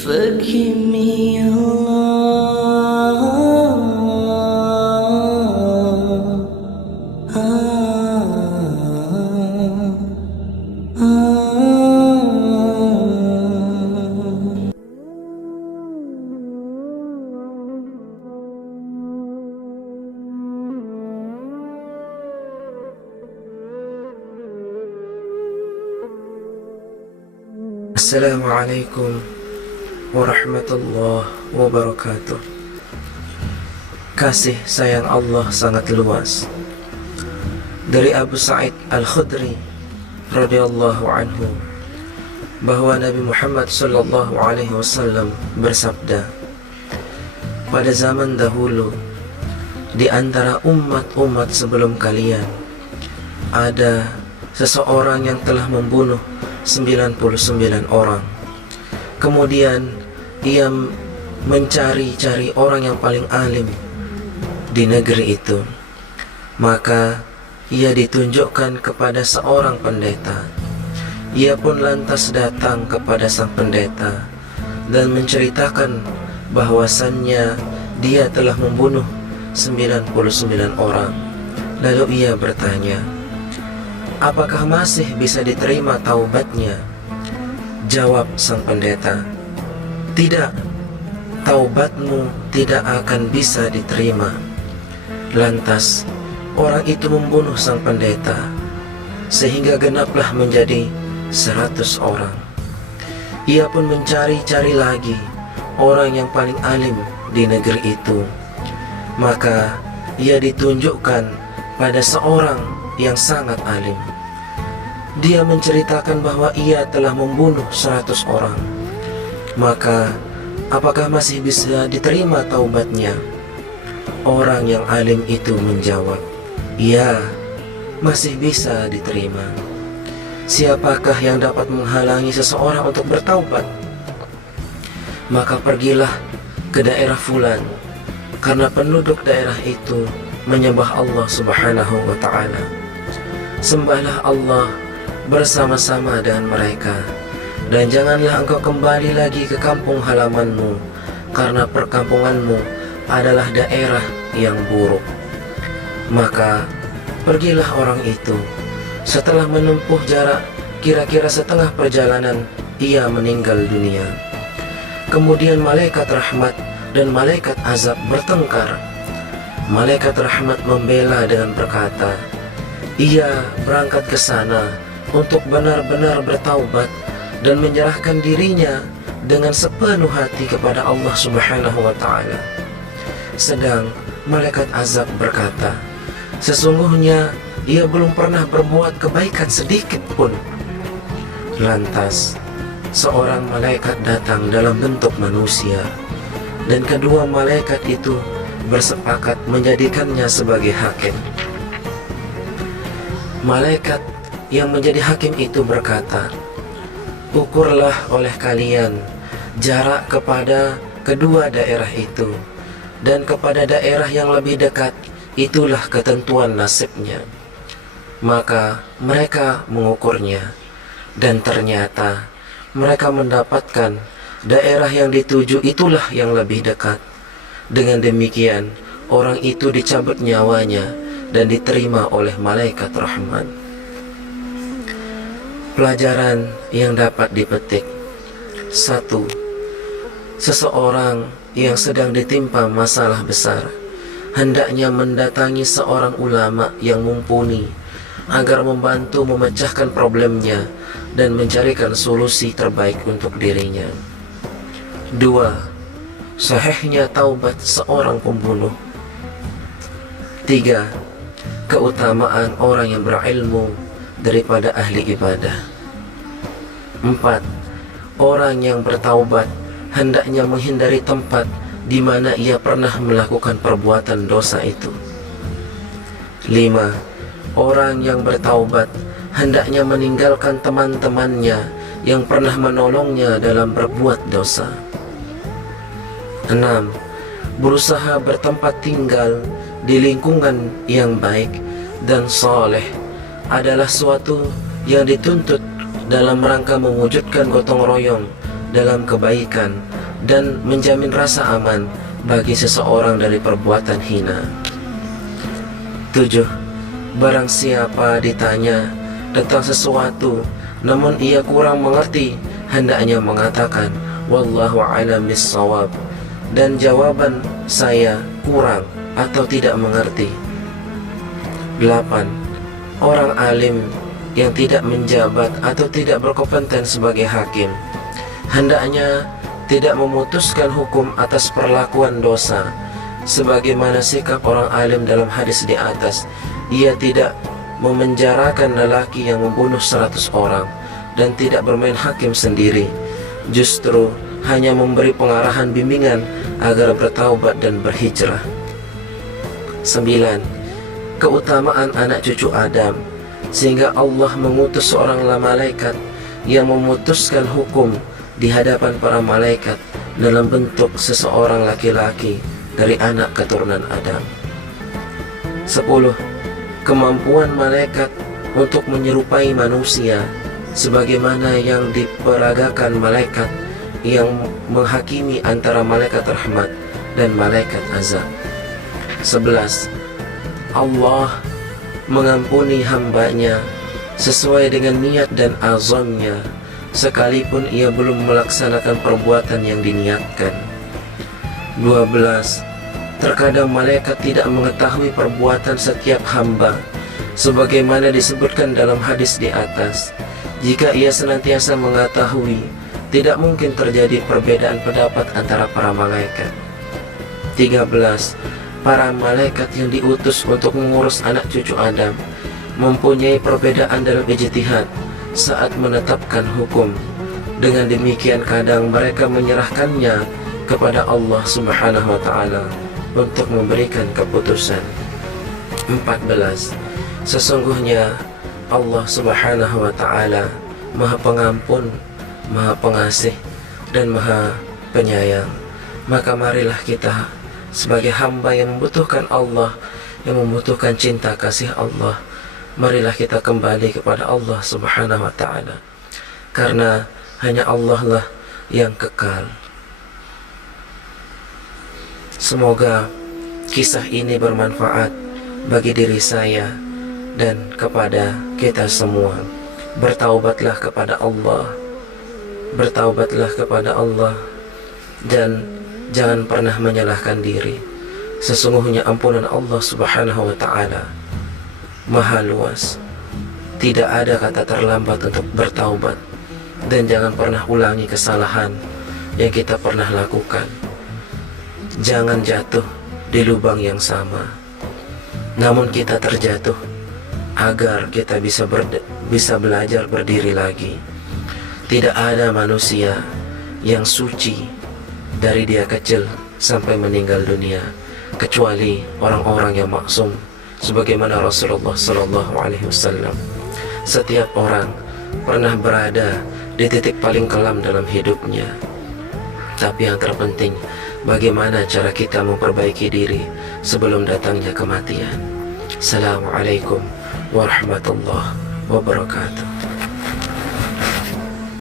Forgive me, Assalamualaikum warahmatullahi wabarakatuh. Kasih sayang Allah sangat luas. Dari Abu Sa'id Al-Khudri radhiyallahu anhu bahwa Nabi Muhammad sallallahu alaihi wasallam bersabda, pada zaman dahulu di antara umat-umat sebelum kalian ada seseorang yang telah membunuh 99 orang. Kemudian ia mencari-cari orang yang paling alim di negeri itu. Maka ia ditunjukkan kepada seorang pendeta. Ia pun lantas datang kepada sang pendeta dan menceritakan bahwasannya dia telah membunuh 99 orang. Lalu ia bertanya, apakah masih bisa diterima taubatnya? Jawab sang pendeta, tidak, taubatmu tidak akan bisa diterima. Lantas orang itu membunuh sang pendeta sehingga genaplah menjadi 100 orang. Ia pun mencari-cari lagi orang yang paling alim di negeri itu. Maka ia ditunjukkan pada seorang yang sangat alim. Dia menceritakan bahwa ia telah membunuh 100 orang. Maka apakah masih bisa diterima taubatnya? Orang yang alim itu menjawab, ya, masih bisa diterima. Siapakah yang dapat menghalangi seseorang untuk bertaubat? Maka pergilah ke daerah fulan, karena penduduk daerah itu menyembah Allah subhanahu wa ta'ala. Sembahlah Allah bersama-sama dengan mereka, dan janganlah engkau kembali lagi ke kampung halamanmu, karena perkampunganmu adalah daerah yang buruk. Maka pergilah orang itu. Setelah menempuh jarak kira-kira setengah perjalanan, ia meninggal dunia. Kemudian malaikat rahmat dan malaikat azab bertengkar. Malaikat rahmat membela dengan berkata, ia berangkat ke sana untuk benar-benar bertaubat dan menyerahkan dirinya dengan sepenuh hati kepada Allah subhanahu wa ta'ala. Sedang malaikat azab berkata, sesungguhnya ia belum pernah berbuat kebaikan sedikit pun. Lantas seorang malaikat datang dalam bentuk manusia, dan kedua malaikat itu bersepakat menjadikannya sebagai hakim. Malaikat yang menjadi hakim itu berkata, ukurlah oleh kalian jarak kepada kedua daerah itu, dan kepada daerah yang lebih dekat itulah ketentuan nasibnya. Maka mereka mengukurnya, dan ternyata mereka mendapatkan daerah yang dituju itulah yang lebih dekat. Dengan demikian orang itu dicabut nyawanya dan diterima oleh malaikat rahmat. Pelajaran yang dapat dipetik: 1. Seseorang yang sedang ditimpa masalah besar hendaknya mendatangi seorang ulama yang mumpuni agar membantu memecahkan problemnya dan mencarikan solusi terbaik untuk dirinya. 2. Sahihnya taubat seorang pembunuh. 3. Keutamaan orang yang berilmu daripada ahli ibadah. 4. Orang yang bertaubat hendaknya menghindari tempat di mana ia pernah melakukan perbuatan dosa itu. 5. Orang yang bertaubat hendaknya meninggalkan teman-temannya yang pernah menolongnya dalam berbuat dosa. 6. Berusaha bertempat tinggal di lingkungan yang baik dan saleh adalah suatu yang dituntut dalam rangka mewujudkan gotong royong dalam kebaikan dan menjamin rasa aman bagi seseorang dari perbuatan hina. 7. Barang siapa ditanya tentang sesuatu namun ia kurang mengerti, hendaknya mengatakan wallahu a'lam bis-shawab, dan jawaban saya kurang atau tidak mengerti. 8. Orang alim yang tidak menjabat atau tidak berkompeten sebagai hakim hendaknya tidak memutuskan hukum atas perlakuan dosa sebagaimana sikap orang alim dalam hadis di atas. Ia tidak memenjarakan lelaki yang membunuh 100 orang dan tidak bermain hakim sendiri, justru hanya memberi pengarahan bimbingan agar bertaubat dan berhijrah. 9. Keutamaan anak cucu Adam, sehingga Allah mengutus seorang malaikat yang memutuskan hukum di hadapan para malaikat dalam bentuk seseorang laki-laki dari anak keturunan Adam. 10. Kemampuan malaikat untuk menyerupai manusia sebagaimana yang diperagakan malaikat yang menghakimi antara malaikat rahmat dan malaikat azab. 11. Allah mengampuni hambanya sesuai dengan niat dan azamnya sekalipun ia belum melaksanakan perbuatan yang diniatkan. 12. Terkadang malaikat tidak mengetahui perbuatan setiap hamba sebagaimana disebutkan dalam hadis di atas. Jika ia senantiasa mengetahui, tidak mungkin terjadi perbedaan pendapat antara para malaikat. 13. Para malaikat yang diutus untuk mengurus anak cucu Adam mempunyai perbedaan dalam ijtihad saat menetapkan hukum. Dengan demikian kadang mereka menyerahkannya kepada Allah Subhanahu wa ta'ala untuk memberikan keputusan. 14. Sesungguhnya Allah Subhanahu wa ta'ala Maha Pengampun, Maha Pengasih, dan Maha Penyayang. Maka marilah kita sebagai hamba yang membutuhkan Allah, yang membutuhkan cinta kasih Allah, marilah kita kembali kepada Allah Subhanahu wa ta'ala, karena hanya Allah lah yang kekal. Semoga kisah ini bermanfaat bagi diri saya dan kepada kita semua. Bertaubatlah kepada Allah, bertaubatlah kepada Allah, dan jangan pernah menyalahkan diri. Sesungguhnya ampunan Allah Subhanahu wa ta'ala maha luas. Tidak ada kata terlambat untuk bertaubat, dan jangan pernah ulangi kesalahan yang kita pernah lakukan. Jangan jatuh di lubang yang sama, namun kita terjatuh agar kita bisa belajar berdiri lagi. Tidak ada manusia yang suci dari dia kecil sampai meninggal dunia kecuali orang-orang yang maksum sebagaimana Rasulullah SAW. Setiap orang pernah berada di titik paling kelam dalam hidupnya, tapi yang terpenting bagaimana cara kita memperbaiki diri sebelum datangnya kematian. Assalamualaikum warahmatullahi wabarakatuh.